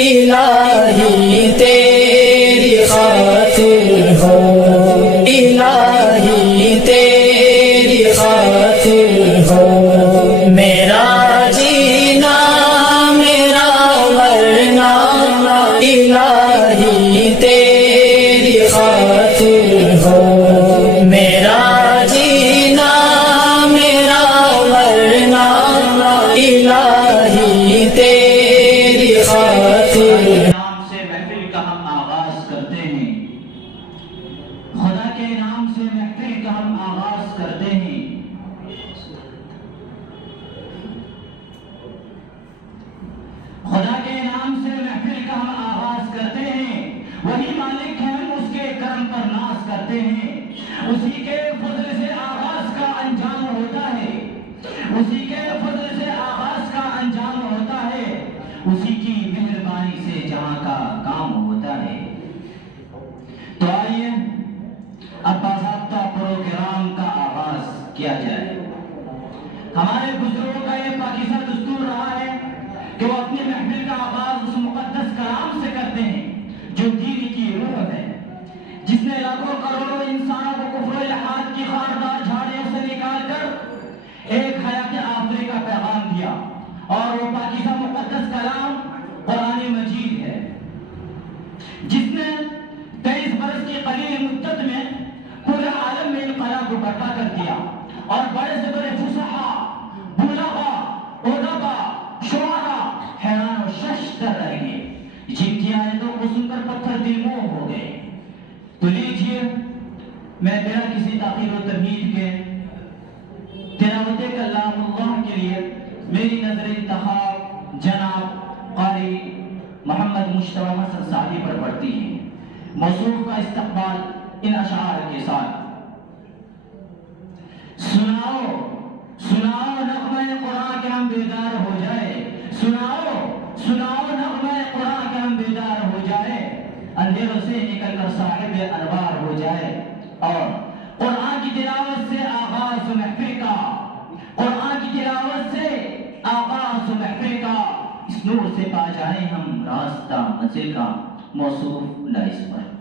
الہی تیری خاطر ہو، الہی تیری خاطر ہو، میرا جینا میرا مرنا الہی تیری خاطر ہو، میرا جینا میرا مرنا الہی تیری خاطر۔ نام سے محفل کا ہم آغاز کرتے ہیں، خدا کے نام سے محفل کا ہم آغاز کرتے ہیں، خدا کے نام سے محفل کا ہم آغاز کرتے ہیں، وہی مالک ہے ہم اس کے کرم پر ناز کرتے ہیں، اسی کے فضل سے آغاز کا انجام ہوتا ہے، اسی کے فضل سے آغاز کا انجام ہوتا ہے، اسی کی مہربانی سے جہاں کا کام ہوتا ہے۔ تو آئیے اب باضابطہ پروگرام کا آغاز کیا جائے۔ ہمارے بزرگوں کا یہ پاکیزہ دستور رہا ہے کہ وہ اپنی محفل کا آغاز اس مقدس کلام سے کرتے ہیں جو دین کی روح ہے، جس نے لاکھوں کروڑوں انسانوں کو کفر و الحاد کی خاردار جھاڑیوں سے نکال کر ایک حیات آخری کا پیغام دیا، اور وہ پاکیزہ مقدس کلام قرآن مجید ہے، جس نے 23 برس کی قلیل مدت میں پورے عالم میں انقلاب برپا کر دیا، اور بڑے سے بڑے فصحاء، بلغاء، ادباء، شعراء حیران و ششدر رہ گئے، جن کی آیتوں کو سن کر پتھر دل موم ہو گئے۔ تو لیجئے میں بنا کسی تاخیر و تمہید کے تلاوت کلام اللہ کے لیے میری نظر انتخاب جناب قاری محمد مشتبہ حسن صاحبی پر پڑتی ہے۔ موصوف کا استقبال ان اشعار کے ساتھ۔ سناؤ سناؤ نغمہ قرآن کے ہم بیدار ہو جائے، سناؤ سناؤ نغمہ قرآن کے ہم بیدار ہو جائے، اندھیروں سے نکل کر صاحب انوار ہو جائے، اور قرآن کی تلاوت سے آغاز محفل کا، قرآن کی تلاوت سے آغاز محفل کا، اس نور سے پا جائیں ہم راستہ منزل کا، موصوف لائس پر۔